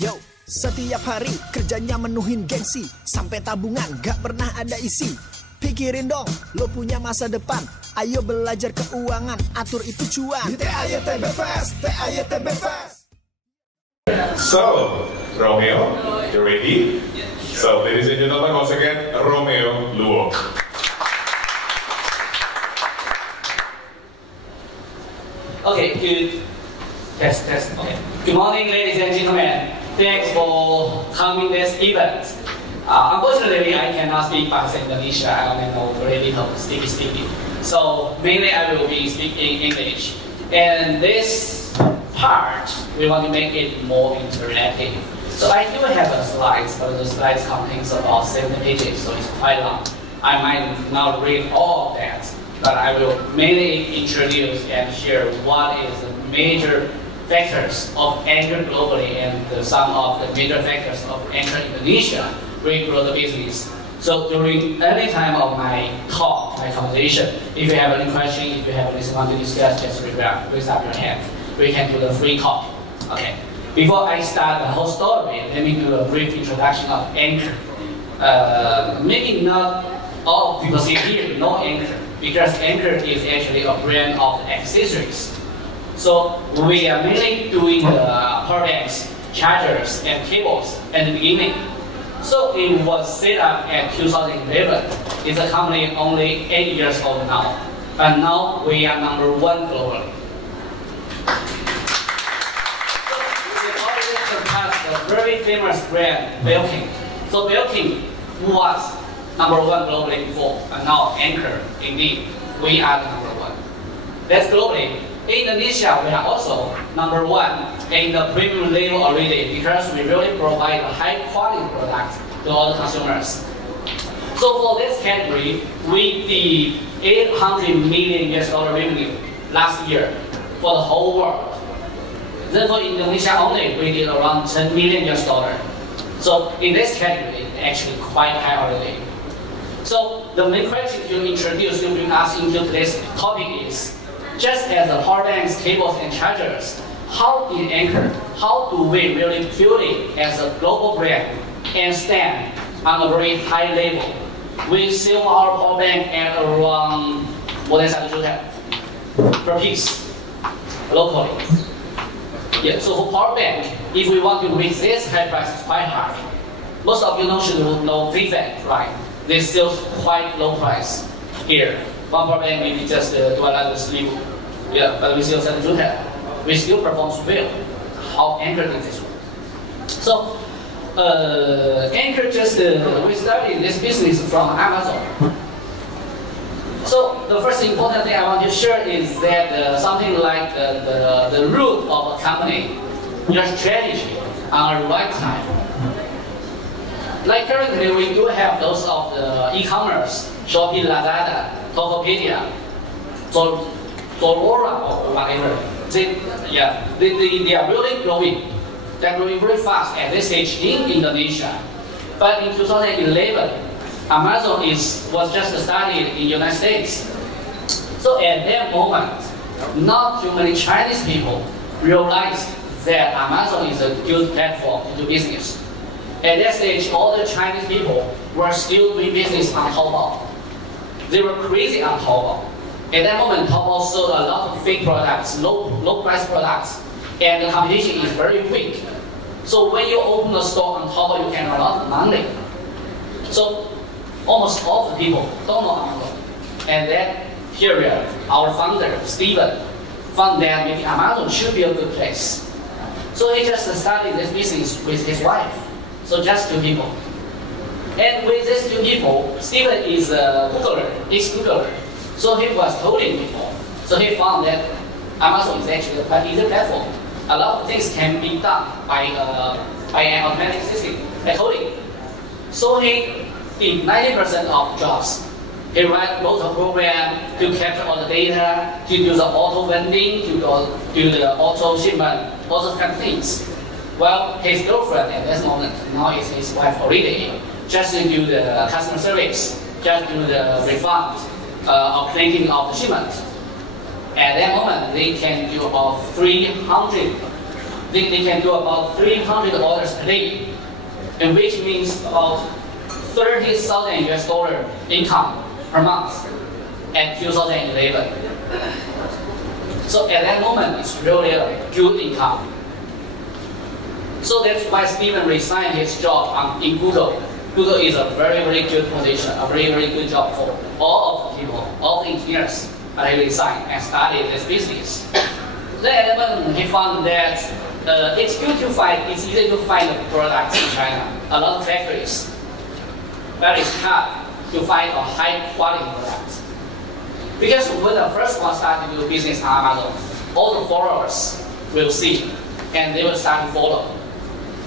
Yo, setiap hari kerjanya menuhin gengsi, sampai tabungan gak pernah ada isi. Pikirin dong, lo punya masa depan. Ayo belajar keuangan, atur itu cuan. Di TAYTB Fest, TAYTB Fest. So, Romeo, you ready? So, ladies and gentlemen, once again, Romeo Luo. Okay, good. Test. Okay. Good morning, ladies and gentlemen. Thanks for coming this event. Unfortunately, I cannot speak Bahasa Indonesia. I only know very little, sticky. So mainly I will be speaking English. And this part, we want to make it more interactive. So I do have a slides, but the slides contains about 70 pages, so it's quite long. I might not read all of that, but I will mainly introduce and share what is the major factors of Anchor globally and some of the major factors of Anchor Indonesia we grow the business. So during any time of my talk, my conversation, if you have any question, if you have anything want to discuss, just raise up your hand. We can do the free talk. Okay. Before I start the whole story, let me do a brief introduction of Anchor. Maybe not all people see here know Anchor, because Anchor is actually a brand of accessories. So we are mainly doing the power banks, chargers, and cables at the beginning. So it was set up at 2011. It's a company only 8 years old now. But now we are #1 globally. So we already surpassed the very famous brand, Belkin. So Belkin was #1 globally before, and now Anchor, indeed, we are the #1. That's globally. In Indonesia, we are also #1 in the premium level already, because we really provide a high quality product to all the consumers. So for this category, we did $800 million revenue last year for the whole world. Then for Indonesia only, we did around $10 million. So in this category, actually quite high already. So the main question to introduce to bring us into today's topic is, just as the power banks, cables, and chargers, how do we really build it as a global brand and stand on a very high level? We sell our power bank at around more than 100 per piece locally. Yeah, so for power bank, if we want to reach this high price, it's quite hard. Most of you should know VFAC, right? They sell quite low price here. One power bank maybe just $200 sleep. Yeah, but we still sell to that. We still perform well. How Anchor did this one. So, Anchor just we started this business from Amazon. So the first important thing I want to share is that something like the root of a company, your strategy on the right time. Like currently, we do have those of the e-commerce, Shopee, Lazada, Tokopedia, Zalora or whatever. They are really growing. They're growing very fast at this stage in Indonesia. But in 2011, Amazon was just started in the United States. So at that moment, not too many Chinese people realized that Amazon is a good platform to do business. At that stage, all the Chinese people were still doing business on Taobao. They were crazy on Taobao. At that moment, Taobao sold a lot of fake products, low price products, and the competition is very weak. So when you open a store on Taobao, you can earn a lot of money. So almost all the people don't know Amazon. And that period, our founder, Steven, found that maybe Amazon should be a good place. So he just started this business with his wife. So just 2 people. And with these 2 people, Steven is a Googler, ex-Googler. So he was coding before. So he found that Amazon is actually a quite easy platform. A lot of things can be done by an automatic system, by coding. So he did 90% of jobs. He wrote a program to capture all the data, to do the auto vending, to do the auto shipment, all those kind of things. Well, his girlfriend at this moment, now is his wife already, just to do the customer service, just do the refund, of clinking of the shipment. At that moment, they can do about 300 they can do about 300 orders a day, and which means about 30,000 US dollar income per month at 2011. So at that moment, it's really a good income. So that's why Steven resigned his job in Google. Google is a very, very good position, a very, very good job for all of the people, all the engineers. But he resigned and started this business. Then he found that it's easy to find products in China, a lot of factories. But it's hard to find a high quality product. Because when the first one started to do business on Amazon, all the followers will see and they will start to follow.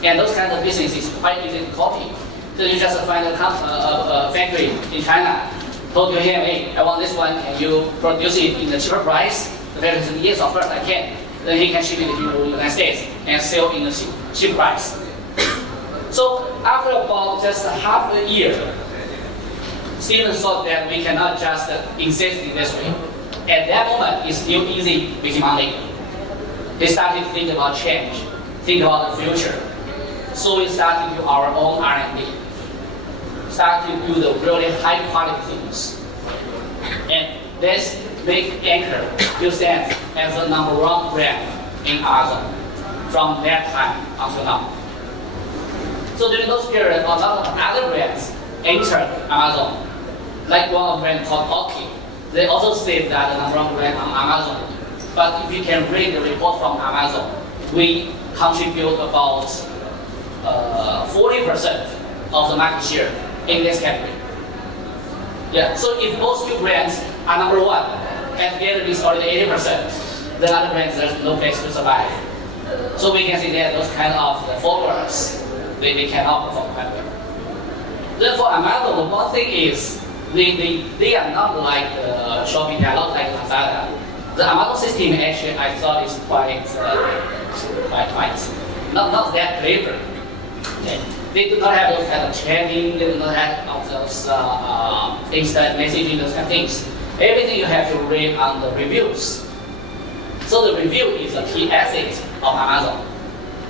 And those kinds of business is quite easy to copy. So you just find a factory in China, told to him, hey, I want this one, can you produce it in a cheaper price? The factory said, yes, of course I can. Then he can ship it to the United States and sell in a cheap price. So after about just half a year, Steven thought that we cannot just exist in this way. At that moment, it's still easy making money. They started to think about change, think about the future. So we started to do our own R&D. Started to do the really high quality things. And this make Anchor still stands as the #1 brand in Amazon from that time until now. So during those periods, a lot of other brands entered Amazon. Like one brand called Oki. They also say that the #1 brand on Amazon. But if you can read the report from Amazon, we contribute about 40% of the market share in this category. Yeah, so if those two brands are #1 and together is already 80%, the other brands there's no place to survive. So we can see that those kind of followers, they can outperform quite well. Therefore, Amazon, the one thing is they are not like Shopee, they are not like Lazada. The Amazon system actually I thought is quite not that clever. Okay. They do not have those kind of chatting, they do not have all those instant messaging, those kind of things. Everything you have to read on the reviews. So the review is a key asset of Amazon.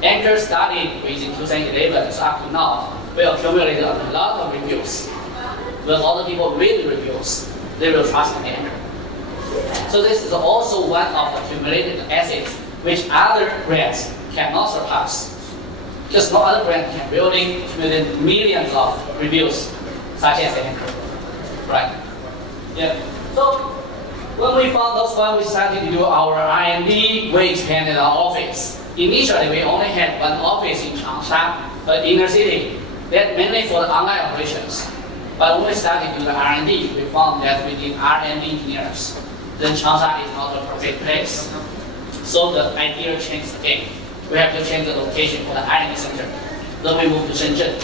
Anchor started in 2011, so up to now, we accumulated a lot of reviews. When all the people read the reviews, they will trust in Anchor. So this is also one of the accumulated assets which other brands cannot surpass. Because no other brand can really accumulate millions of reviews, such as Anchor, right? Yeah. So when we found those one, we started to do our R&D. We expanded our office. Initially, we only had one office in Changsha, inner city, that mainly for the online operations. But when we started to do the R&D, we found that we need R&D engineers. Then Changsha is not the perfect place. So the idea changed again. We have to change the location for the R&D center. Then we moved to Shenzhen.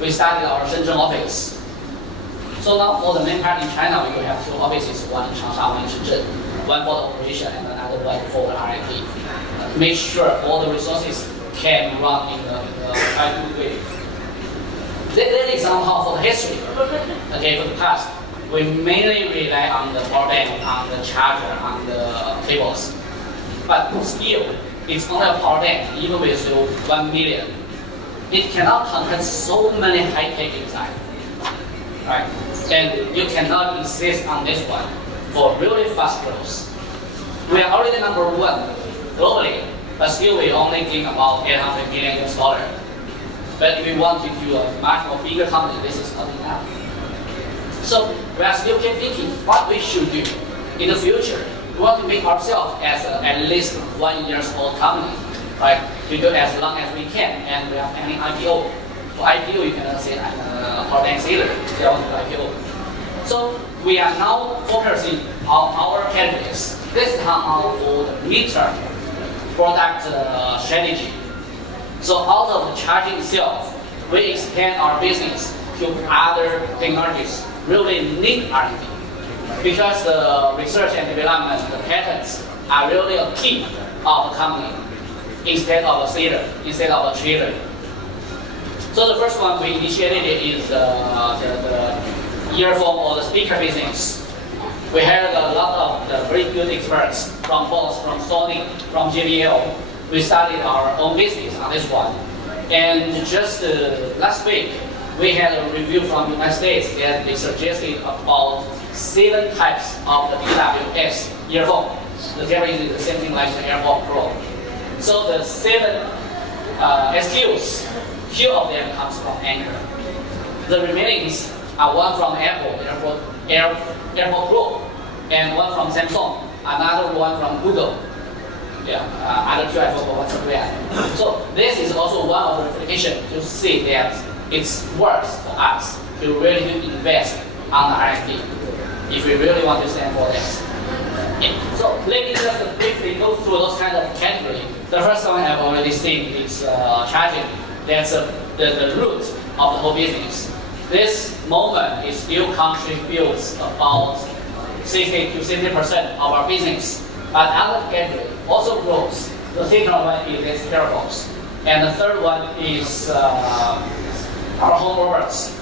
We started our Shenzhen office. So now for the main part in China, we will have two offices, one in Changsha, one in Shenzhen. One for the operation and another one for the R&D. To make sure all the resources can run in the right way. That is somehow for the history. Okay, for the past, we mainly rely on the power bank, on the charger, on the cables. But still, it's only a power bank, even with 1 million. It cannot contain so many high-tech inside, right? And you cannot insist on this one for really fast growth. We are already #1 globally, but still we only think about 800 million US dollar. But if we want to do a much more bigger company, this is not enough. So we are still keep thinking what we should do in the future. We want to make ourselves as at least 1 year old company, right? To do as long as we can, and we are planning IPO. For IPO, you cannot say I'm a power bank seller. They want to IPO. So we are now focusing on our categories. This time for the midterm product strategy. So out of the charging itself, we expand our business to other technologies, really need R&D. Because the research and development, the patents are really a key of the company instead of a seller, instead of a trader. So the first one we initiated is the earphone or the speaker business. We hired a lot of the very good experts from both from Sony, from JBL, we started our own business on this one. And just last week, we had a review from the United States that they suggested about 7 types of the TWS earphone. The carrier is the same thing like the AirPod Pro. So the 7 SKUs, few of them comes from Anchor. The remaining are one from Apple, AirPod Pro, and one from Samsung, another one from Google. Other two I forgot what's the brand. So this is also one of the verification to see that it's worth for us to really invest on the R&D if we really want to stand for that. So let me just briefly go through those kind of categories. The first one I've already seen is charging. That's the root of the whole business. This moment is still contributes about 60 to 70% of our business. But other category also grows. The second one is wearables. And the third one is our home robots.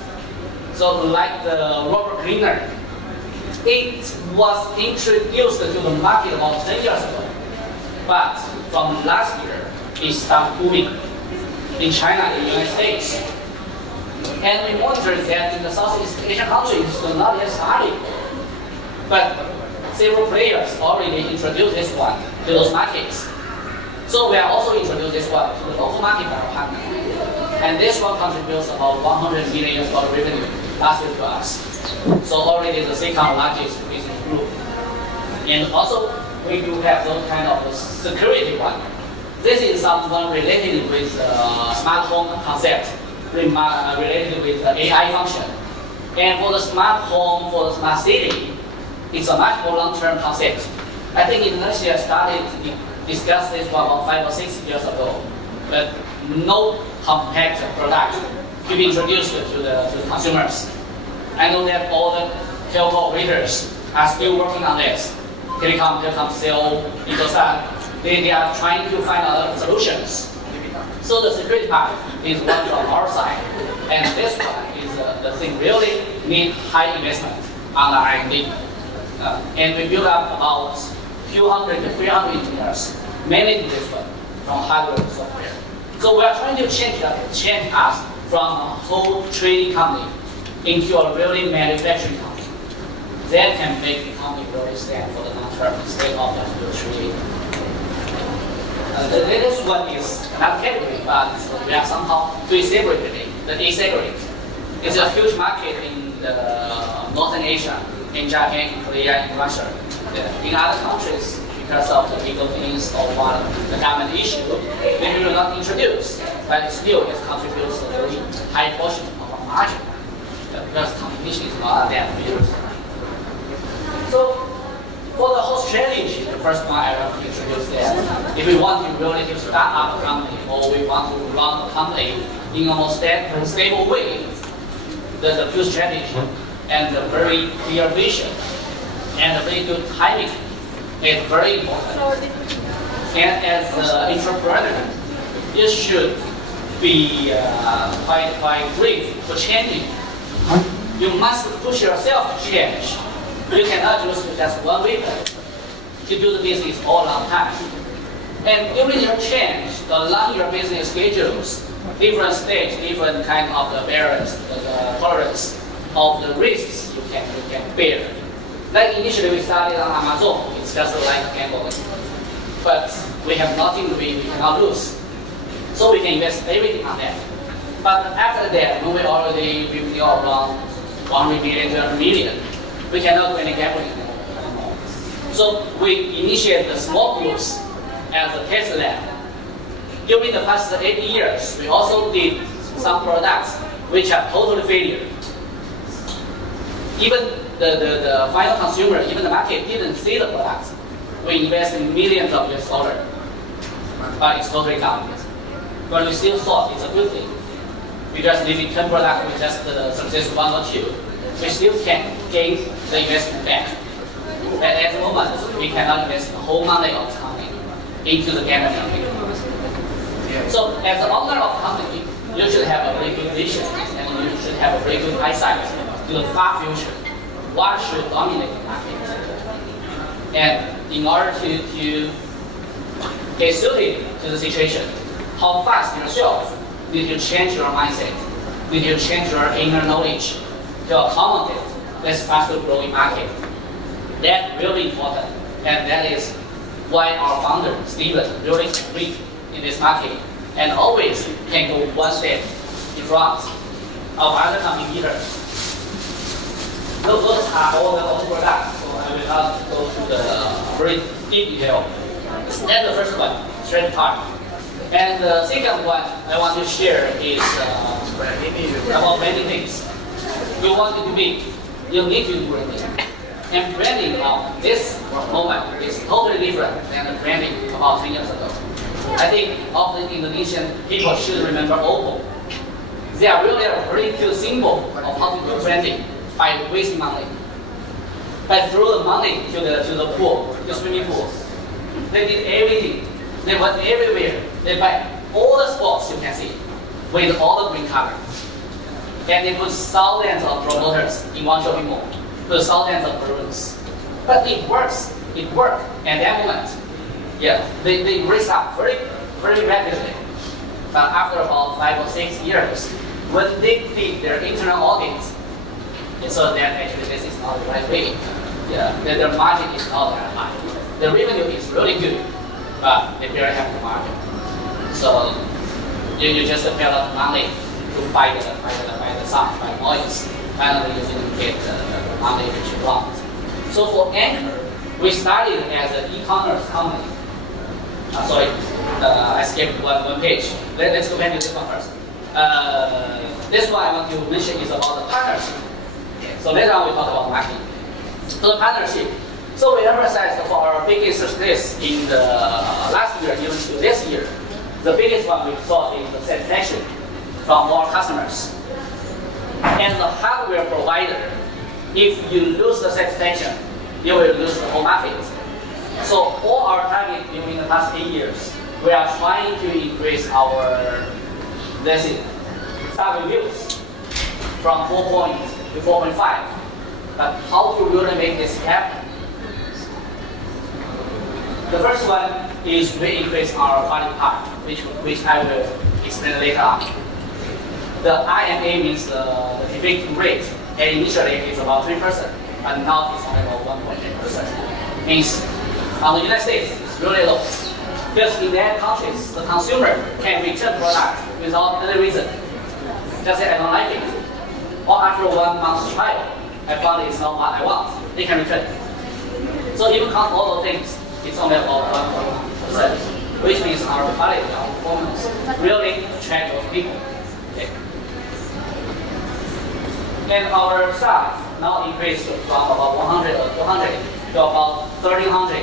So like the robot cleaner, it was introduced to the market about 10 years ago. But from last year, it started booming in China and the United States. And we monitored that in the Southeast Asian countries, so not yet started. But several players already introduced this one to those markets. So we are also introduced this one to the local market by our partner. And this one contributes about $100 million revenue last year to us. So already the second largest business group. And also we do have those kind of security one. This is something related with smart home concept, related with the AI function. And for the smart home, for the smart city, it's a much more long-term concept. I think Indonesia started to discuss this one about 5 or 6 years ago, but no compact product to be introduced to the consumers. I know that all the telco operators are still working on this. Telecom, Cell, Indosat, they are trying to find other solutions. So the security part is one from our side, and this one is the thing really need high investment on the R&D. And we build up about few hundred to 300 engineers, mainly this one, from hardware to software. So we are trying to change us from a whole trading company into a really manufacturing company that can make the company really stand for the long term instead of just trading. The latest one is not category, but we are somehow doing separately, the e-cigarette. It's a huge market in Northern Asia, in Japan, in Korea, in Russia. In other countries, because of the legal things or one the government issue, we will not introduce, but still it contributes a very high portion of our margin because competition is not that fierce. So for the whole strategy, the first one I want to introduce that if we want to really to start up a company or we want to run a company in a more stable way, the few strategy and the very clear vision and a very good timing is very important. And as an entrepreneur, you should be quite brave for changing. You must push yourself to change. You cannot use just one week to do the business all long time. And during your change, along your business schedules, different stages, different kind of the barriers, the tolerance of the risks you can bear. Like initially we started on Amazon, it's just like gambling. But we have nothing we cannot lose. So we can invest everything on that. But after that, when we already revenue around 100 million, 200 million, we cannot do any gambling anymore. So we initiate the small groups as a test lab. During the past 8 years, we also did some products which are totally failure. Even the final consumer, even the market didn't see the products. We invest in millions of US dollars, but it's totally down. But we still thought it's a good thing. Because if we 10 products, we just success 1 or 2, we still can gain the investment back. But at the moment, we cannot invest the whole money of the company into the gambling. So as the owner of the company, you should have a very good vision and you should have a very good eyesight to the far future. What should dominate the market? And in order to get suited to the situation. How fast yourself need to change your mindset, need to change your inner knowledge to accommodate this faster growing market. That's really important, and that is why our founder, Steven, really weak in this market and always can go one step in front of other competitors. Those are all the own products, so I will not go to the very deep detail. That's the first one, strength part. And the second one I want to share is about branding things. You want it to be, you need to do branding. And branding of this moment is totally different than the branding about 3 years ago. I think all the Indonesian people should remember Oppo. They are really a very good symbol of how to do branding by wasting money. By throw the money to the pool, the swimming pool. They did everything. They went everywhere. They buy all the sports you can see with all the green color. And they put thousands of promoters in one shopping mall. Put thousands of balloons. But it works. It worked at that moment. Yeah, they raised up very, very rapidly. But after about 5 or 6 years, when they did their internal audits, they saw that actually this is not the right way. Yeah, that their margin is not that high. The revenue is really good, but they barely have the margin. So you just pay a lot of money to buy the sound, buy noise. Finally, you didn't get the money that you want. So for Anchor, we started as an e-commerce company. Sorry, I skipped one page. Let's go back to this one first. This one I want to mention is about the partnership. So later on we talk about marketing. So the partnership. So we emphasized for our biggest success in the last year, even to this year. The biggest one we saw is the satisfaction from our customers. And the hardware provider, if you lose the satisfaction, you will lose the whole market. So all our target during the past 8 years, we are trying to increase our, let's see, star reviews from 4 points to 4.5. But how to really make this happen? The first one is we increase our quality part, which I will explain later on. The IMA means the defect rate, and initially it's about 3%, but now it's only about 1.8%. Means on the United States, it's really low. Because in that countries, the consumer can return product without any reason. Just say I don't like it. Or after 1 month's trial, I found it's not what I want. They can return. So if you count all those things, it's only about 1.1%, which means our quality, our performance really attract those people. Okay. And our staff now increased from about 100 or 200 to about 1,300.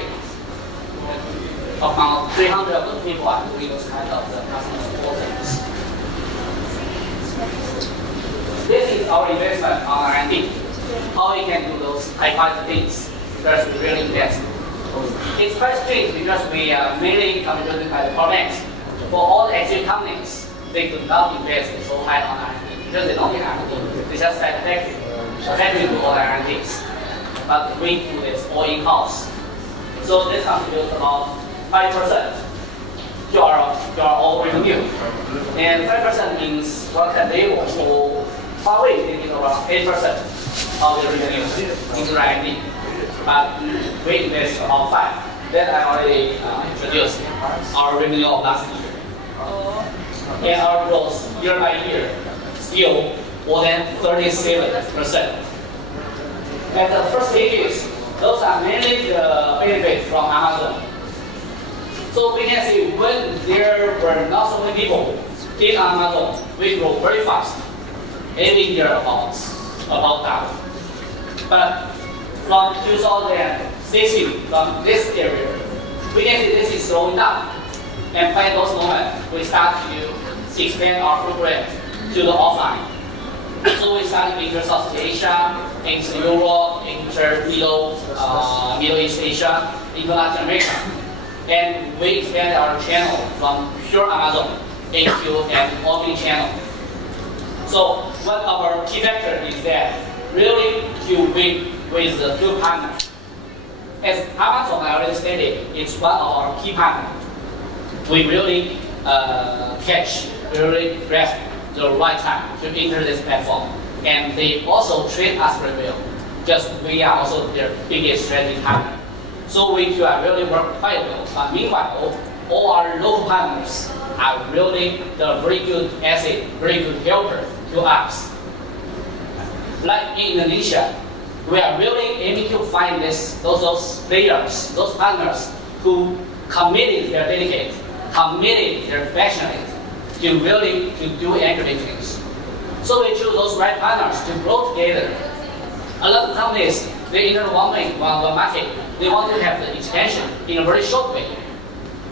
About 300 of those people are doing those kind of customer support things. This is our investment on R&D. How we can do those high quality things because we really invest. It's quite strange because we are mainly contributed by the power banks. For all the exit companies, they do not invest so high on R&D because they don't need R&D. They just have a factory do all the R&Ds. But we do this all in-house. So this contributes about 5% to our own revenue. And 5% means what can they do? So Huawei they need around 8% of the revenue into R&D. But we invest about 5%. That I already introduced our revenue of last year. And our growth year by year still more than 37%. And the first stages, those are mainly the benefits from Amazon. So we can see when there were not so many people in Amazon, we grow very fast. Every year about that. But from 2016, from this area, we can see this is slowing down. And by those moments, we start to expand our footprint to the offline. So we started into South Asia, into Europe, into Middle East Asia, into Latin America. And we expanded our channel from pure Amazon into an omni-channel. So what our key factor is that really to win with the good partner. As Amazon, I already stated, it's one of our key partners. we really really grasp the right time to enter this platform. And they also treat us very well, because we are also their biggest strategic partner. So we two are really work quite well. But meanwhile, all our local partners are really the very good asset, very good helper to us. Like in Indonesia, we are really aiming to find those players, those partners who committed, they're dedicated, committed, they're passionate to really to do anchor things. So we choose those right partners to grow together. A lot of companies, they enter one market, they want to have the expansion in a very short way.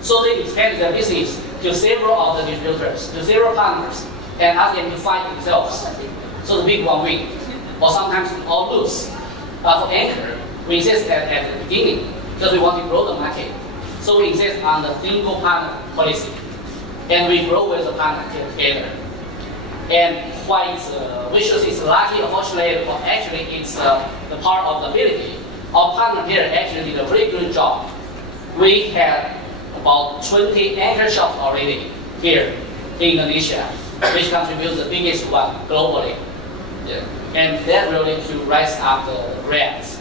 So they expand their business to several of the distributors, to several partners, and ask them to fight themselves. So the big one win, or sometimes all lose. But for Anchor, we insist that at the beginning, because we want to grow the market. So we insist on the single partner policy, and we grow with the partner together. And quite, we should say it's lucky or fortunate, but actually it's the part of the ability. Our partner here actually did a very good job. We had about 20 anchor shops already here in Indonesia, which contributes the biggest one globally. Yeah. And that really to rise up the brands.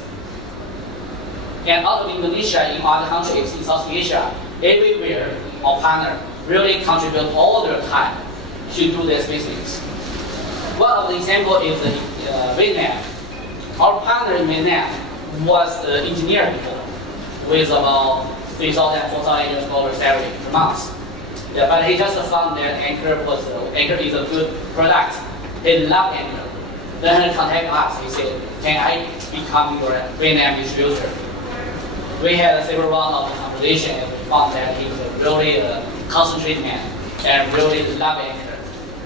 And out of Indonesia, in other countries, in South Asia, everywhere our partner really contribute all their time to do this business. One of the examples is Vietnam. Our partner in Vietnam was the engineer before, with about $3,000, $4,000 salary per month. Yeah, but he just found that Anchor is a good product. He loved Anchor. Then he contacted us. He said, "Can I become your Vietnam distributor?" We had several rounds of conversation, and we found that he's a really concentrated man and really love Anchor.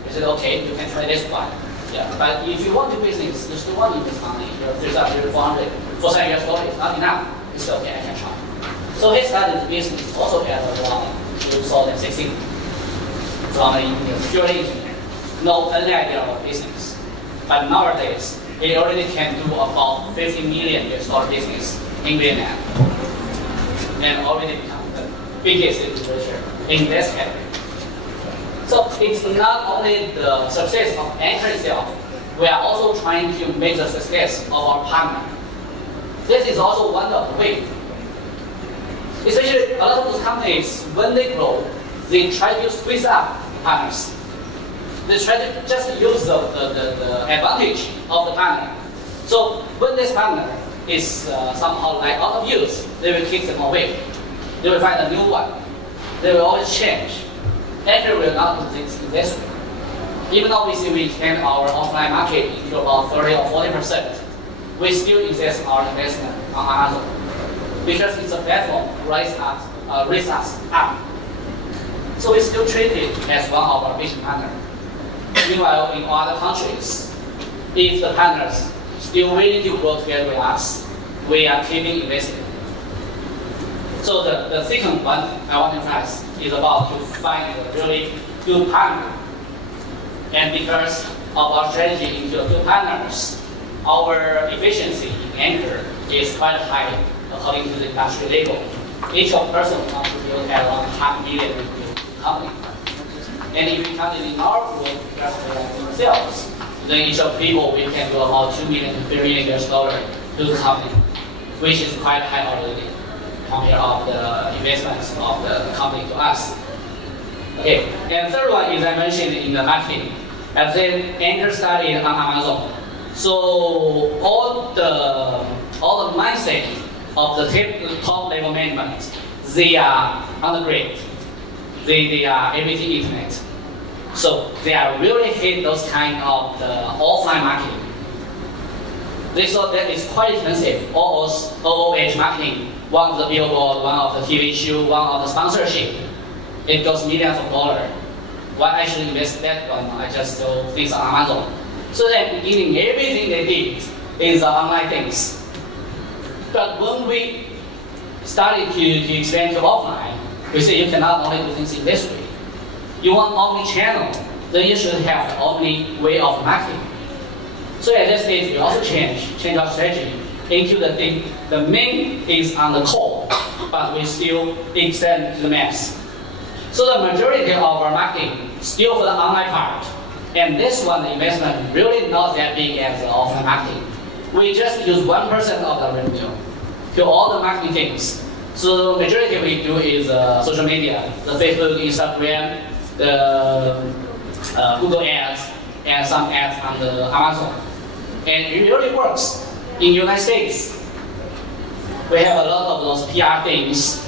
We said, "Okay, you can try this one." Yeah, but if you want to do business, you still want to invest money. There's up to $400 is not enough. It's okay, I can try. So he started the business also at around 2016 from a security engineer. No any idea about business. But nowadays, he already can do about $50 million business in Vietnam. And already become the biggest distributor in this category. So it's not only the success of Anchor itself, we are also trying to make the success of our partner. This is also one of the ways. Especially a lot of those companies, when they grow, they try to squeeze up partners. They try to just use the advantage of the partner. So when this partner is somehow like out of use, they will kick them away. They will find a new one. They will always change. Anchor will not do this way. Even though we expand our offline market into about 30 or 40%, we still insist our investment on Amazon because it's a platform raise us up. So we still treat it as one of our business partners. Meanwhile, in other countries, if the partners still willing to grow together with us, we are keeping investing. So the second one I want to emphasize is about to find a really good partner. And because of our strategy into good partners, our efficiency in Anchor is quite high according to the industry level. Each person contributes at around $500,000 to the company. And if we count it in our group, just themselves, then each of people we can do about $2 million to $3 million to the company, which is quite high already compared of the investments of the company to us. Okay, and third one is I mentioned in the marketing. And then Anchor started on Amazon. So all the mindset of the top level management, they are on the grid. They are everything internet. So they are really hate those kind of the offline marketing. They thought that it's quite expensive. OOH marketing, one of the billboard, one of the TV show, one of the sponsorship. It goes millions of dollars. Why I should invest that one? I just sell things on Amazon. So at the beginning, everything they did is online things. But when we started to expand to offline, we say you cannot only do things in this way. You want omni-channel, then you should have the omni way of marketing. So at this stage, we also change our strategy into the thing. The main is on the core, but we still extend to the mass. So the majority of our marketing still for the online part. And this one, the investment really not that big as the offline marketing. We just use 1% of the revenue to all the marketing things. So the majority we do is social media, the Facebook, Instagram, the Google ads, and some ads on the Amazon. And it really works. In the United States, we have a lot of those PR things.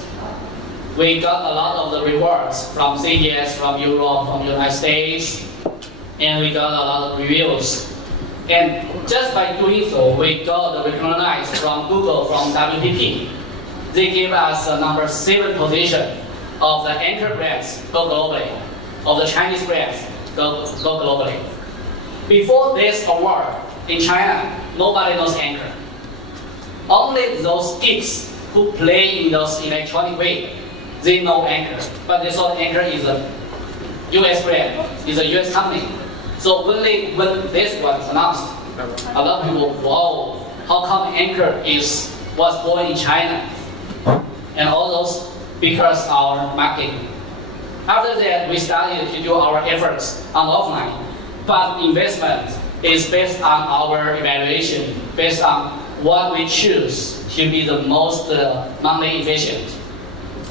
We got a lot of the rewards from CES, from Europe, from the United States, and we got a lot of reviews. And just by doing so, we got the recognized from Google, from WPP. They gave us the number 7 position of the anchor brands go globally, of the Chinese brands go globally. Before this award in China, nobody knows Anchor. Only those geeks who play in those electronic way, they know Anchor. But they thought Anchor is a US brand, is a US company. So when this was announced, a lot of people, wow, how come Anchor was born in China? And all those because our marketing. After that, we started to do our efforts on offline, but investment is based on our evaluation, based on what we choose to be the most money efficient.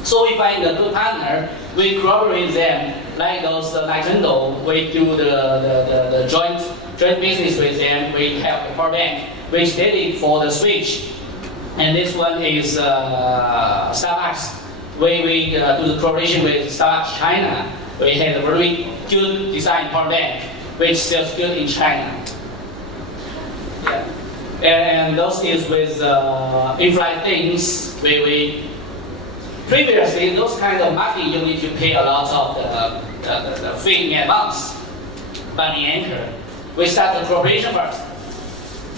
So we find a good partner, we cooperate with them, like those Nintendo, we do the joint business with them, we have the power bank, which did it for the Switch. And this one is Starbucks. We do the cooperation with Starbucks China. We had a very good design power bank, which sells good in China. Yeah. And those is with in-flight things. We previously those kind of marketing you need to pay a lot of the fee in advance. But in Anchor, we start the cooperation first.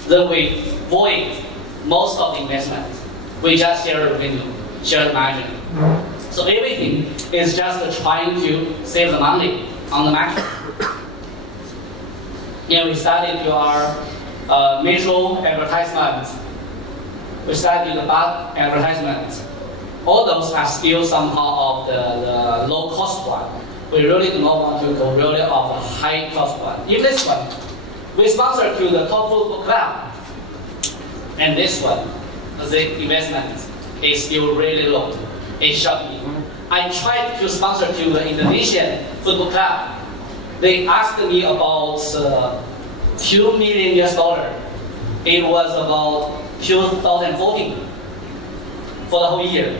Then we void most of the investment. We just share the revenue, share the margin. So everything is just trying to save the money on the market. And we started our metro advertisement. We started the bus advertisement. All those are still somehow of the low cost one. We really do not want to go really of a high cost one. Even this one, we sponsor to the top football club. And this one, the investment is still really low. It shocked me. I tried to sponsor to the Indonesian football club. They asked me about $2 million US. It was about 2014 for the whole year.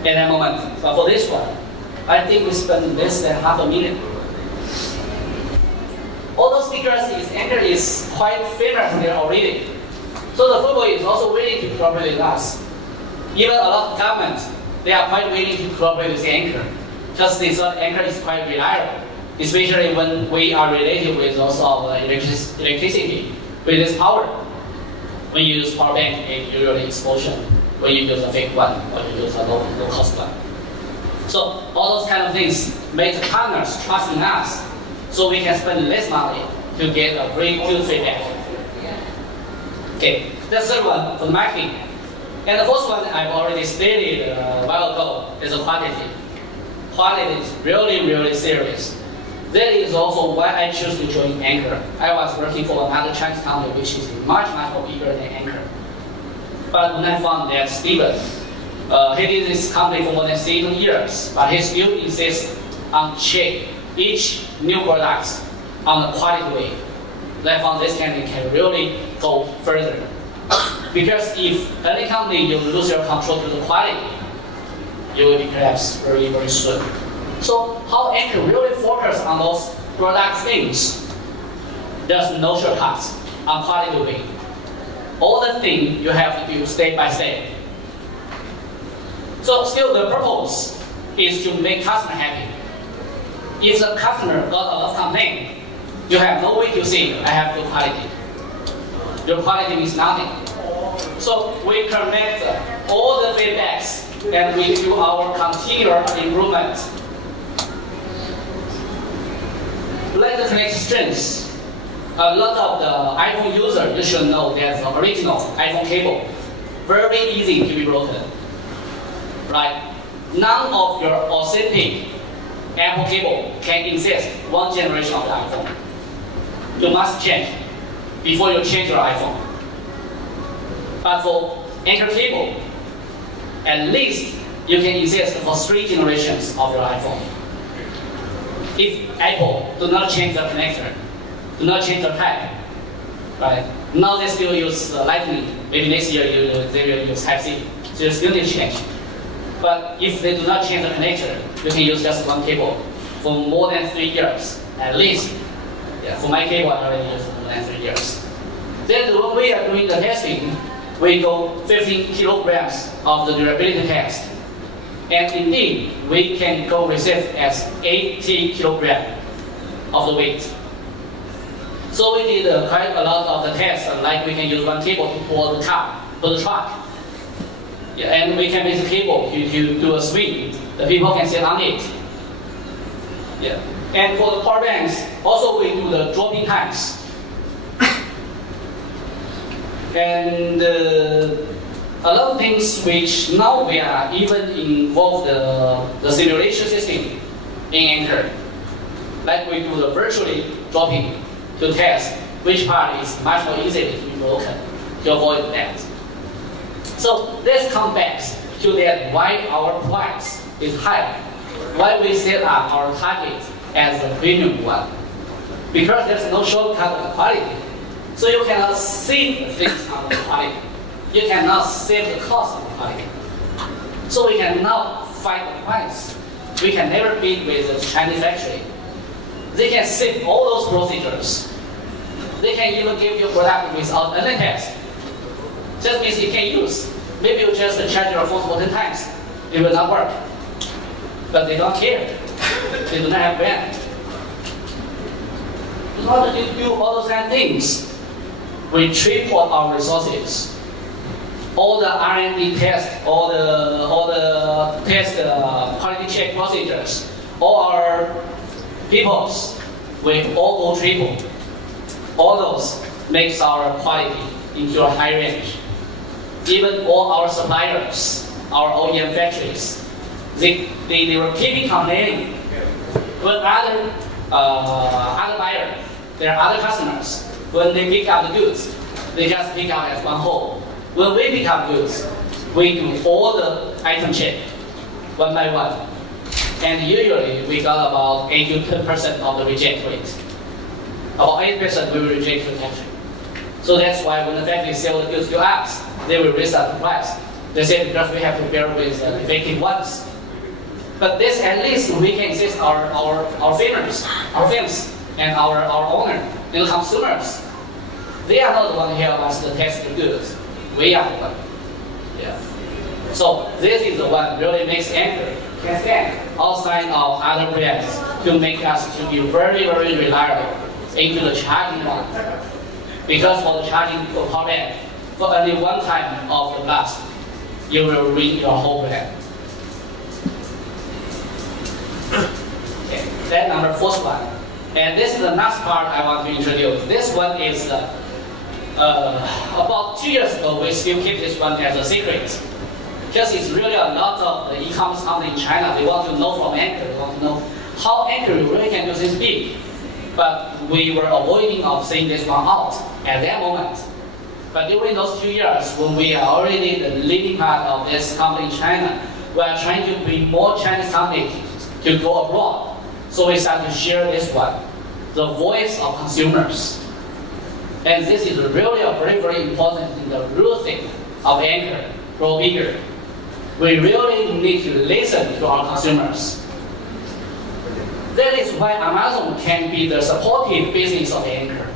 At that moment, but for this one, I think we spent less than $500,000. All those speakers Anchor is quite famous there already. So the football is also willing to cooperate with us. Even a lot of governments, they are quite willing to cooperate with Anchor. Just they thought Anchor is quite reliable, especially when we are related with also electricity, with this power. When you use power bank, it usually explosion. When you use a fake one, or you use a low cost one. So all those kind of things make the partners trust in us, so we can spend less money to get a very good feedback. Okay, the third one for marketing. And the fourth one I've already stated a while ago is the quality. Quality is really, really serious. That is also why I chose to join Anchor. I was working for another Chinese company which is much, much more bigger than Anchor. But when I found that Steven, he did this company for more than 7 years, but he still insists on check each new product on the quality way. I found this company can really go further. Because if any company you lose your control to the quality, you will be collapsed very, very soon. So how Anchor really focus on those product things, there's no shortcuts on quality way. All the things you have to do step by step. So still the purpose is to make customer happy. If the customer got a lot of complaint, you have no way to say, I have good quality. Your quality means nothing. So we connect all the feedbacks and we do our continuous improvement. Let's connect strengths. A lot of the iPhone users, you should know that the original iPhone cable, very easy to be broken, right? none of your authentic Apple cable can exist one generation of the iPhone. You must change before you change your iPhone. But for Anchor cable, at least you can exist for 3 generations of your iPhone. If Apple do not change the connector, do not change the type, right? Now they still use Lightning. Maybe next year they will use Type-C. So you still need to change. But if they do not change the connector, you can use just one cable for more than 3 years, at least. Yeah, for my cable, I already used more than 3 years. Then when we are doing the testing, we go 15 kilograms of the durability test. And indeed, we can go receive as 80 kilograms of the weight. So we did quite a lot of the tests, like we can use one cable to pull the car, pull the truck. Yeah, and we can use the cable to do a swing. The people can sit on it. Yeah. And for the power banks, also we do the dropping times. And a lot of things which now we are even involved the simulation system in Anchor. Like we do the virtually dropping to test which part is much more easily to be broken to avoid that. So this comes back to that why our price is high, why we set up our target as the premium one. Because there's no shortcut of the quality. So you cannot save the things on the quality. You cannot save the cost of the quality. So we cannot fight the price. We can never beat with the Chinese factory. They can save all those procedures. They can even give you a product without any test. Just means you can use. Maybe you just charge your phone 14 times. It will not work. But they don't care. They do not have brand. In order to do all those kind of things, we triple our resources. All the R&D tests, all the test quality check procedures, all our peoples, we all go triple. All those makes our quality into a high range. Even all our suppliers, our OEM factories, they were keeping complaining when other buyers, their other customers, when they pick up the goods, they just pick up as one whole. When we pick up goods, we do all the item check, one by one. And usually we got about 8 to 10% of the reject rate. About 8% we will reject the factory. So that's why when the factory sell the goods to us, they will raise up the price. They say because we have to bear with the defective ones. But this at least we can insist our firms, and our owner, and the consumers. They are not the one who help us to test the goods. We are the one. Yeah. So this is the one really makes Anchor can stand outside of other brands to make us to be very, very reliable into the charging one. Because for the charging for power bank, for only one time of the blast, you will ruin your whole brand. Okay, then number 4th one. And this is the next part I want to introduce. This one is about 2 years ago, we still keep this one as a secret. Because it's really a lot of the e-commerce company in China, they want to know from Anchor, they want to know how Anchor really can do this big. But we were avoiding of saying this one out at that moment. But during those 2 years, when we are already the leading part of this company in China, we are trying to bring more Chinese companies to go abroad. So we start to share this one, the voice of consumers. And this is really a very, very important in the real thing of Anchor, grow bigger. We really need to listen to our consumers. That is why Amazon can be the supportive business of Anchor.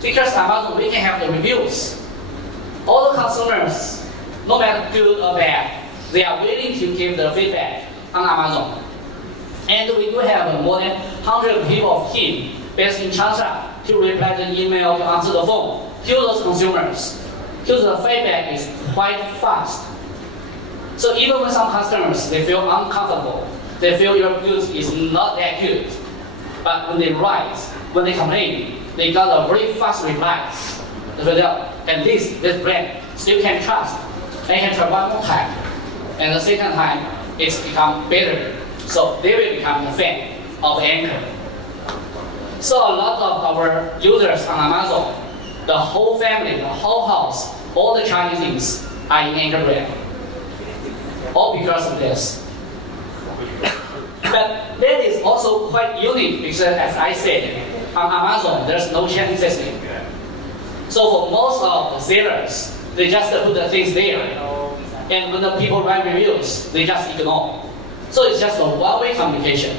Because Amazon, we can have the reviews. All the consumers, no matter good or bad, they are willing to give the feedback on Amazon. And we do have more than 100 people of team based in China to reply the email, to answer the phone to those consumers. So the feedback is quite fast. So even when some customers, they feel uncomfortable, they feel your goods is not that good, but when they write, when they complain, they got a very fast reply. They feel at least this brand still can trust. They can try one more time. And the second time, it's become better. So they will become the fan of Anchor. So a lot of our users on Amazon, the whole family, the whole house, all the Chinese things are in Anchor brand. All because of this. But that is also quite unique because, as I said, on Amazon there's no chanting system. So for most of the sellers, they just put the things there, and when the people write reviews, they just ignore. So it's just a one-way communication.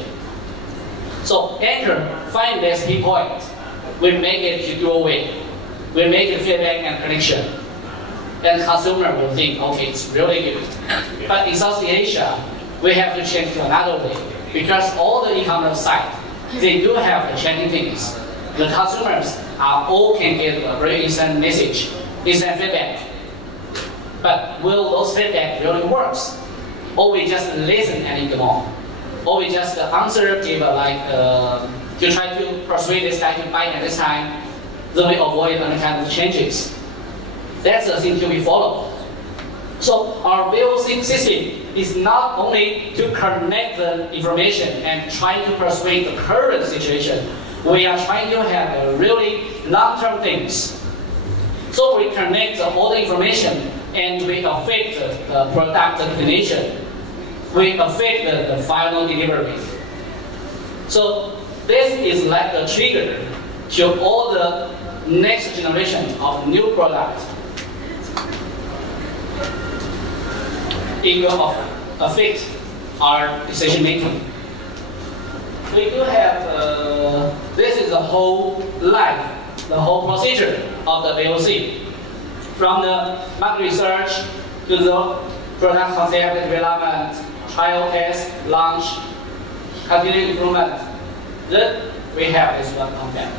So Anchor find this key point, we make it two-way, we make it feedback and connection, and consumer will think, okay, it's really good. But in South Asia, we have to change to another way because all the e-commerce sites, they do have the chatting things. The consumers all can get a very instant message, instant feedback. But will those feedback really works? Or we just listen and ignore? Or we just answer, give you try to persuade this guy to buy at this time, then we avoid any kind of changes. That's the thing to be followed. So our VOC system is not only to connect the information and try to persuade the current situation. We are trying to have a really long-term things. So we connect all the information and we affect the product definition. We affect the final delivery. So this is like the trigger to all the next generation of new product. It will affect our decision making. We do have, this is the whole life, the whole procedure of the VOC. From the market research to the product concept development, trial test, launch, continuous improvement. Then we have this one concept.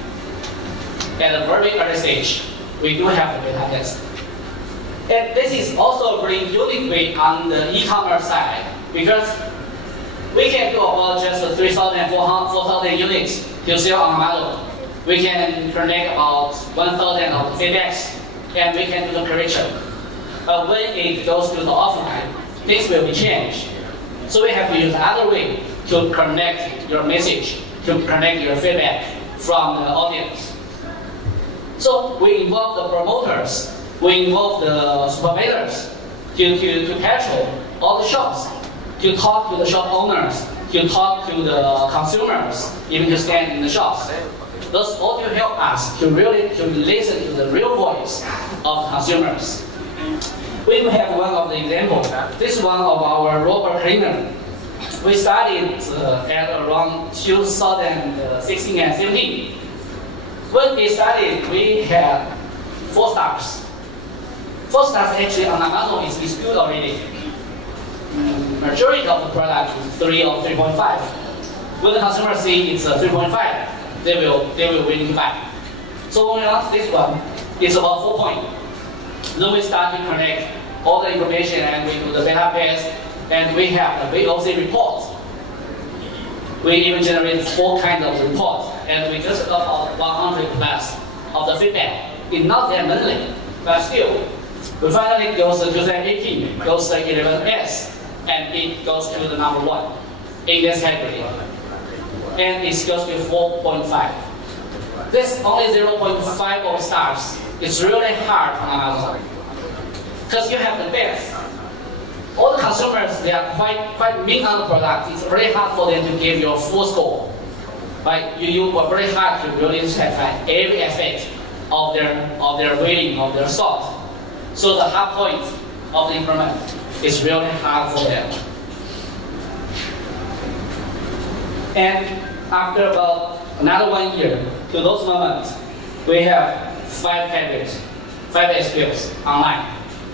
At a very early stage, we do have the beta test. And this is also a very unique way on the e-commerce side because we can do about just 3,000, 4,000 units to sell on Amazon. We can connect about 1,000 of the feedbacks and we can do the correction. But when it goes to the offline, things will be changed. So we have to use other way to connect your message, to connect your feedback from the audience. So we involve the promoters, we involve the supervisors to patrol all the shops, to talk to the shop owners, to talk to the consumers, even to stand in the shops. Those all to help us to really listen to the real voice of consumers. We do have one of the examples. This is one of our robot cleaner. We started at around 2016 and 17. When we started, we had 4 stars. 4 stars actually on Amazon is good already. Majority of the product is 3 or 3.5. When the consumer see it's 3.5, they will willing to buy. So when we launch this one, it's about 4 points. Then we start to connect all the information and we do the database and we have the VOC reports. We even generate 4 kinds of reports and we just got about 100 plus of the feedback. It's not that many, but still. We finally goes to 2018, goes to 11S, and it goes to the number 1 in this category. And it goes to 4.5. This only 0.5 of stars. It's really hard on Amazon. Because you have the best. All the consumers, they are quite mean on the product. It's very hard for them to give you a full score. But you work very hard to really satisfy every aspect of their rating, of their thought. So the hard point of the improvement is really hard for them. And after about another 1 year, to those moments, we have 5 categories, 5 SKUs online,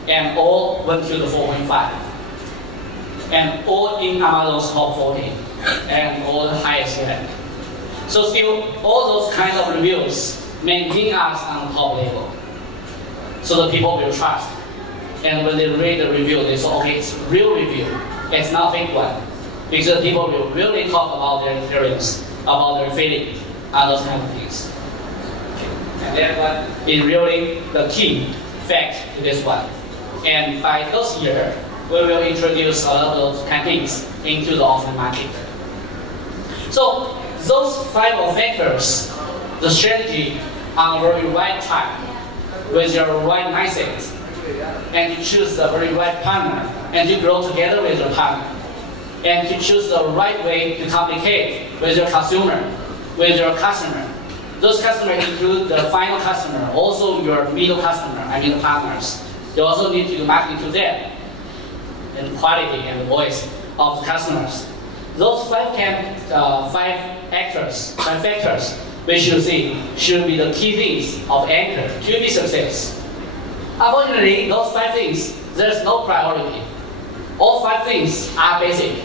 and all went to the 4.5. And all in Amazon's top 40, and all the highest rank. So still, all those kind of reviews maintain us on the top level. So the people will trust. And when they read the review, they say, okay, it's a real review. It's not fake one. Because people will really talk about their experience, about their feeling, and those kind of things. And that one is really the key fact to this one. And by this year, we will introduce a lot of campaigns into the offline market. So those 5 factors, the strategy on the very right time, with your right mindset, and to choose the very right partner, and to grow together with your partner, and to choose the right way to communicate with your consumer, with your customer. Those customers include the final customer, also your middle customer, I mean the partners. You also need to market to them, and quality and the voice of the customers. Those 5 factors we should see should be the key things of Anchor to be success. Unfortunately, those 5 things, there's no priority. All 5 things are basic.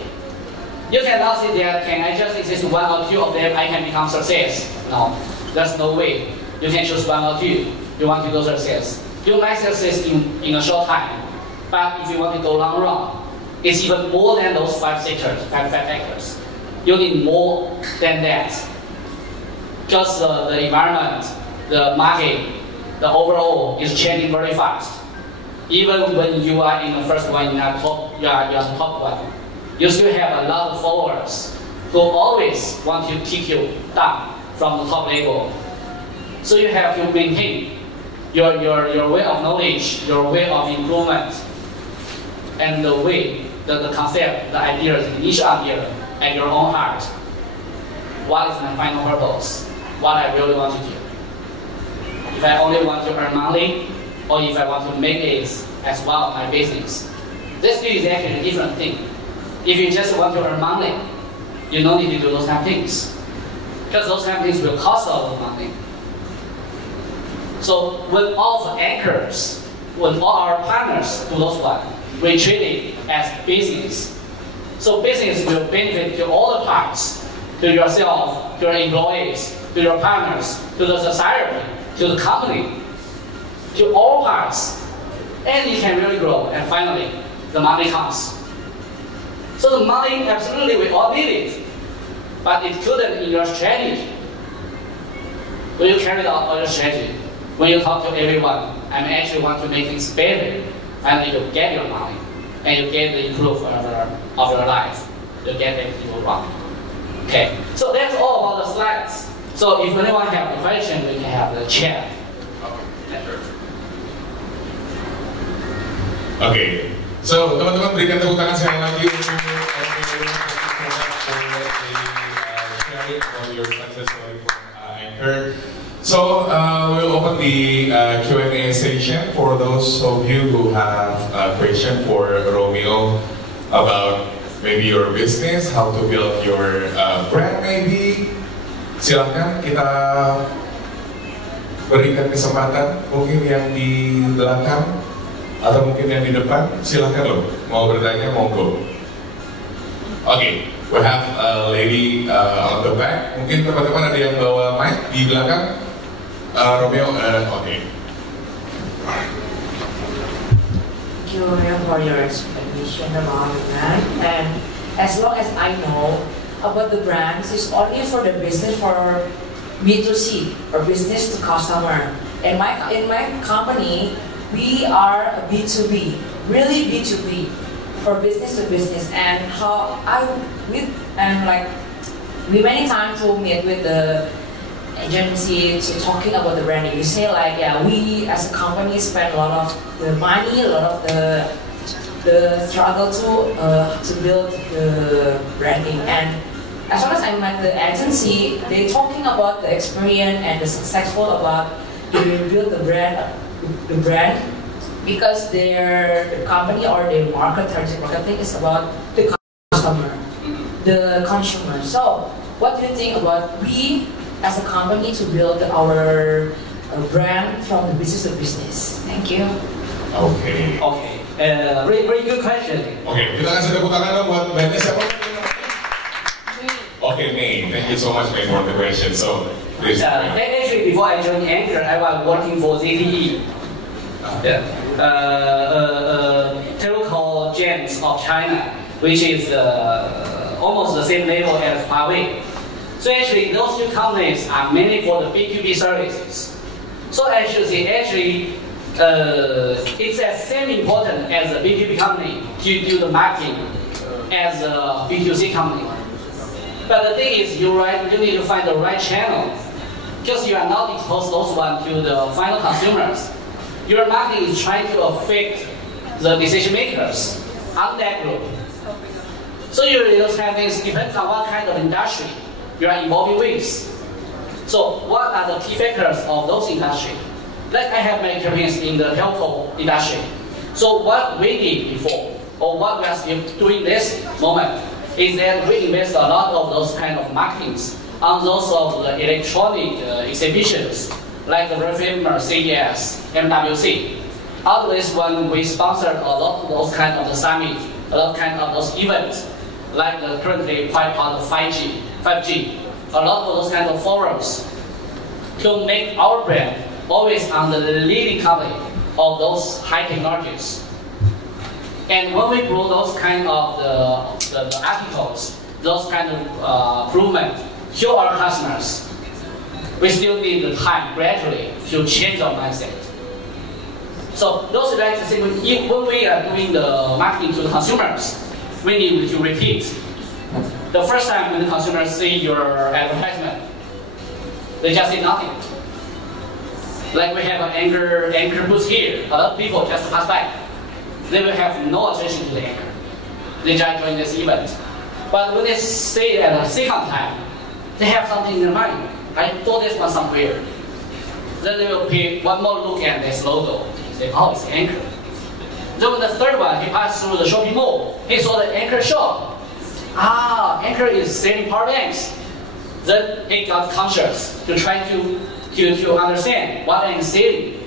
You cannot say that, can I just exist 1 or 2 of them, I can become success. No, there's no way. You can choose 1 or 2. You want to go success. You might success in a short time. But if you want to go long run, it's even more than those 5 factors. You need more than that. Because the environment, the market, the overall is changing very fast. Even when you are in the first one, you are the top one, you still have a lot of followers who always want to kick you down from the top level. So you have to maintain your way of knowledge, your way of improvement, and the way, the concept, the ideas, the initial idea at your own heart. What is my final purpose? What I really want to do? If I only want to earn money, or if I want to make it as well my business, this is actually a different thing. If you just want to earn money, you don't need to do those kind of things, because those kind of things will cost a lot of money. So when all the anchors, when all our partners do those one, we treat it as business. So business will benefit to all the parts, to yourself, to your employees, to your partners, to the society, to the company, to all parts, and it can really grow, and finally, the money comes. So the money, absolutely, we all need it, but it couldn't in your strategy. When you carry out all your strategy, when you talk to everyone, and actually want to make things better, and you get your money, and you get the improvement of your life, you get everything you want. Okay, so that's all about the slides. So if anyone have a question, we can have the chat. Okay, so teman-teman berikan tepuk tangan sekali lagi untuk sharing about your success story from Anchor. So we'll open the Q&A session for those of you who have a question for Romeo about maybe your business, how to build your brand maybe. Silahkan kita berikan kesempatan, mungkin yang di belakang atau mungkin yang di depan, silahkan loh, mau bertanya, monggo. Okay, we have a lady on the back. Mungkin teman-teman ada yang bawa mic di belakang. Romeo, okay. Thank you for your explanation about the brand. And as long as I know about the brands, it's only for the business, for B2C or business to customer. In my company, we are a B2B, really B2B, for business to business. And we many times will meet with the agency to talking about the branding. You say like, yeah, we as a company spend a lot of the money, a lot of the struggle to build the branding. And as soon as I'm at the agency, they're talking about the experience and the successful about to build the brand, because their company or their marketing is about the customer, the consumer. So what do you think about we as a company to build our brand from the business to business? Thank you. Okay. Okay. Very good question. Okay, kita kasih tepuk tangan dong buat bandnya siapa? Okay, May. Thank you so much, May, for the question. So, please. Actually, before I joined Anchor, I was working for ZTE. Telco giants of China, which is almost the same level as Huawei. So actually, those two companies are mainly for the B2B services. So I should say, actually, it's as same important as a B2B company to do the marketing as a B2C company. But the thing is, you need to find the right channel, because you are not exposed those one to the final consumers. Your marketing is trying to affect the decision makers on that group. So usually those kind of things depends on what kind of industry you are involved with. So what are the key factors of those industry? Like I have my experience in the telco industry. So what we did before, or what we are still doing this moment, is that we invest a lot of those kind of marketings on those of the electronic exhibitions, like the very famous CES, MWC. Always when we sponsored a lot of those kind of the summit, a lot of kind of those events, like the currently quite part of 5G, a lot of those kind of forums, to make our brand always on the leading company of those high technologies. And when we grow those kind of the articles, those kind of improvement to our customers, we still need the time gradually to change our mindset. So those are like the thing, when we are doing the marketing to the consumers, we need to repeat. The first time when the consumers see your advertisement, they just say nothing. Like we have an anchor booth here, a lot of people just pass by. They will have no attention to the anchor. They just join this event. But when they see it at the second time, they have something in their mind. I saw this one somewhere. Then they will pay one more look at this logo. Say, oh, it's anchor. Then when the third one, he passed through the shopping mall. He saw the anchor shop. Ah, anchor is selling power banks. Then he got conscious to try to understand what I'm selling.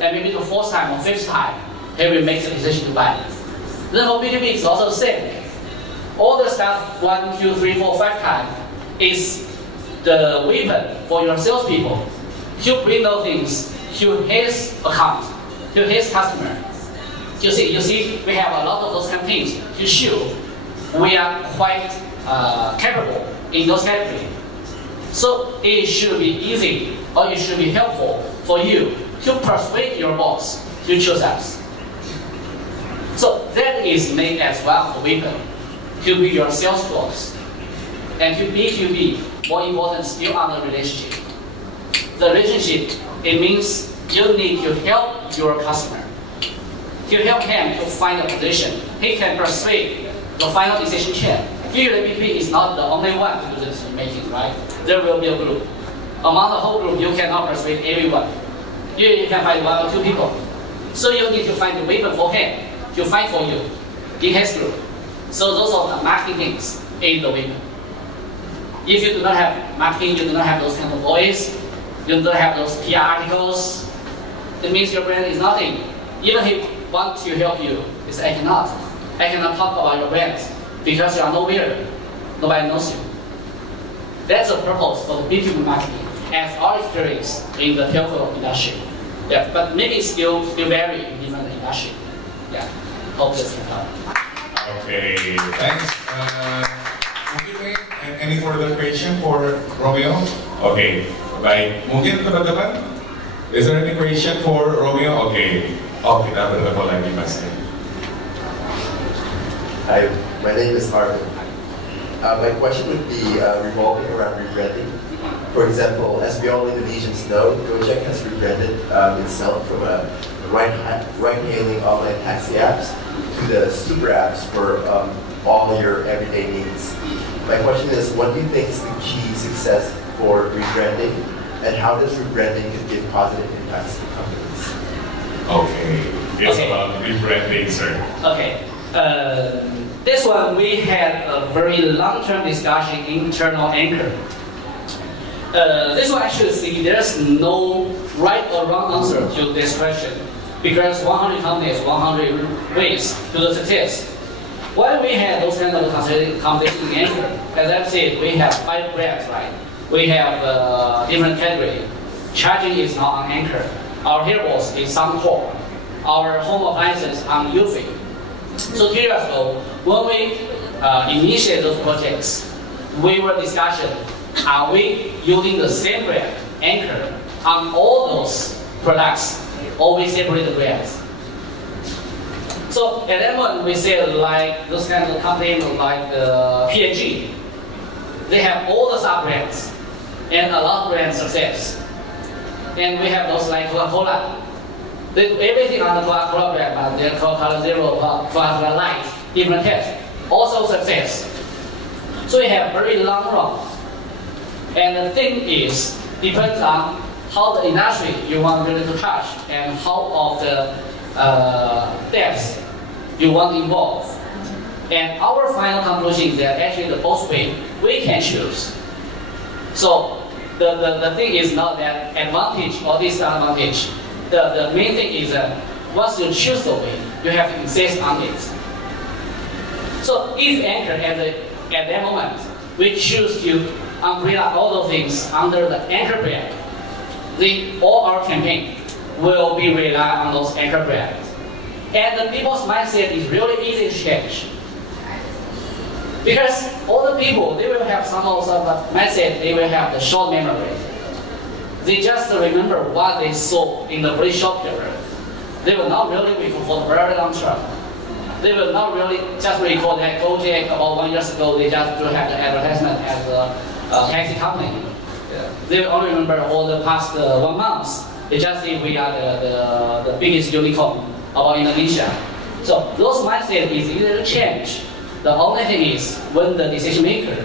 And maybe the fourth time or fifth time, he will make the decision to buy. Then for B2B, it's also the same. All the stuff 1, 2, 3, 4, 5 times is the weapon for your salespeople to bring those things to his account, to his customer. You see, we have a lot of those kind of things to show we are quite capable in those categories. So it should be easy, or it should be helpful for you to persuade your boss to choose us. So that is made as well for weapon to be your sales force. And to B2B, more important still on the relationship. The relationship, it means you need to help your customer. To help him to find a position, he can persuade the final decision chair. Usually B2B is not the only one to do the decision making, right? There will be a group. Among the whole group, you cannot persuade everyone. You can find 1 or 2 people. So you need to find the weapon for him to fight for you in his group. So those are the marketing things in the weapon. If you do not have marketing, you do not have those kind of voice, you do not have those PR articles, it means your brand is nothing. Even if he wants to help you, he says, I cannot talk about your brand because you are nowhere. Nobody knows you. That's the purpose for the B2B marketing, as our experience in the telco industry. Yeah, but maybe it's still vary in different industry. Yeah, hope this can help. Okay, thanks. Any further question for Romeo? Okay, baik. Mungkin teman-teman, is there any question for Romeo? Okay. Oh, kita bertemu lagi Mas. Hi, my name is Arvin. My question would be revolving around rebranding. For example, as we all Indonesians know, Gojek has rebranded itself from a ride-hailing online taxi apps to the super apps for all your everyday needs. My question is, what do you think is the key success for rebranding, and how does rebranding give positive impacts to companies? Okay, it's about rebranding, sir. Okay. This one we had a very long-term discussion internal anchor. This one actually see there's no right or wrong answer to this question because 100 companies, 100 ways to the success. Why we have those kind of competition anchor? As I've said, we have 5 brands, right? We have different category. Charging is not on anchor. Our heroes is Suncor. Our home appliances on Eufy. So 2 years ago, when we initiated those projects, we were discussing, are we using the same brand, Anchor, on all those products, or we separate the brands. So at that moment, we say like those kind of companies like P&G, they have all the sub brands and a lot of brand success. And we have those like Coca-Cola. Everything on the Coca-Cola brand, but they're Coca-Cola Zero, Coca-Cola Light, different taste, also success. So we have very long run. And the thing is, depends on how the industry you want really to touch and how of the depth you want to involve. And our final conclusion is that actually the both way we can choose. So the thing is not that advantage or disadvantage. The main thing is that once you choose the way, you have to insist on it. So if Anchor at that moment, we choose to umbrella all the things under the Anchor brand, all our campaign will be rely on those Anchor brands. And the people's mindset is really easy to change. Because all the people, they will have some of the mindset, they will have the short memory. They just remember what they saw in the very short period. They will not really recall for the very long term. They will not really just recall that Gojek about 1 year ago, they just do have the advertisement as a taxi company. They will only remember all the past 1 month. They just say we are the biggest unicorn about Indonesia. So those mindset is easy to change. The only thing is when the decision maker,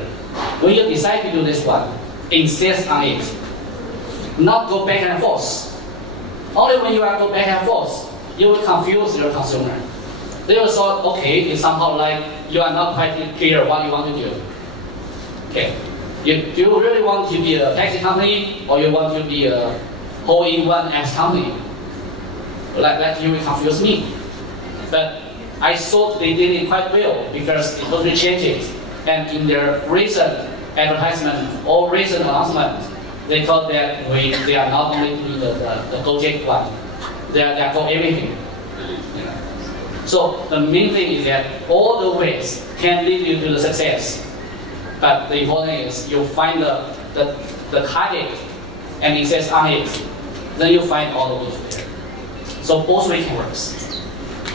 when you decide to do this one, insist on it. Not go back and forth. Only when you are go back and forth, you will confuse your consumer. They will say, okay, it's somehow like you are not quite clear what you want to do. Okay, do you really want to be a taxi company or you want to be a all-in-one apps company? Like you will confuse me. But I thought they did it quite well because it totally changed it. And in their recent advertisement or recent announcement, they thought that they are not only doing the Gojek one, they are for everything. So the main thing is that all the ways can lead you to the success. But the important is you find the target and insist on it, then you find all the ways there. So both ways can work.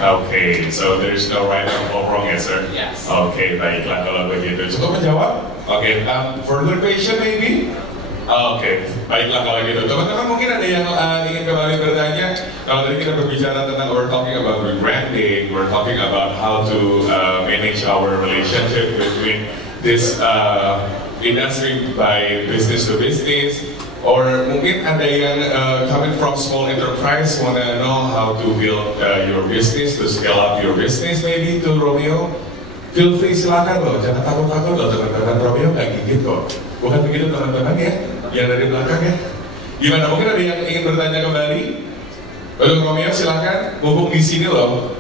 Okay, so there's no right or wrong answer. Yes. Okay, baiklah kalau begitu. Cukup menjawab? Okay, further question maybe? Oke, baiklah kalau gitu. Teman-teman mungkin ada yang ingin kembali bertanya. Kalau tadi kita berbicara tentang we're talking about rebranding, we're talking about how to manage our relationship between this industry by business to business, or mungkin ada yang coming from small enterprise wanna know how to build your business, to scale up your business maybe to Romeo. Feel free, silakan loh, jangan takut-takut loh teman-teman. Romeo nggak gigit kok. Bukan begitu teman-teman ya, yang dari belakang ya. Gimana, mungkin ada yang ingin bertanya kembali? Untuk Romeo silakan, mumpung di sini loh.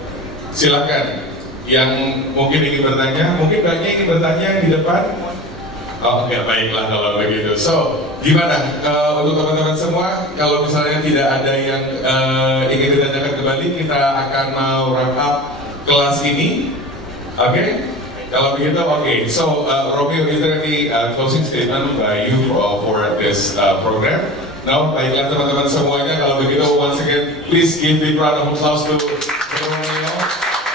Silakan, yang mungkin ingin bertanya, mungkin banyak ingin bertanya di depan. Oh, ya baiklah kalau begitu. So, gimana untuk teman-teman semua? Kalau misalnya tidak ada yang ingin ditanyakan kembali, kita akan mau wrap up kelas ini. Oke? Kalau begitu, okay. So, Romeo, is there any closing statement by you for this program? No, baiklah teman-teman semuanya. Kalau begitu, once again, please give big round of applause to Romeo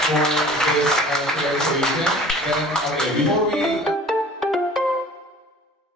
for